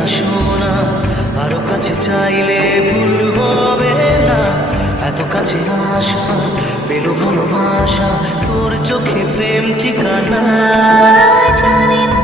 না শোনা, আরো কাছে চাইলে ভুল হবে না। এত কাছে আসা পেল ভালোবাসা, তোর চোখে প্রেম ঠিকানা। জানি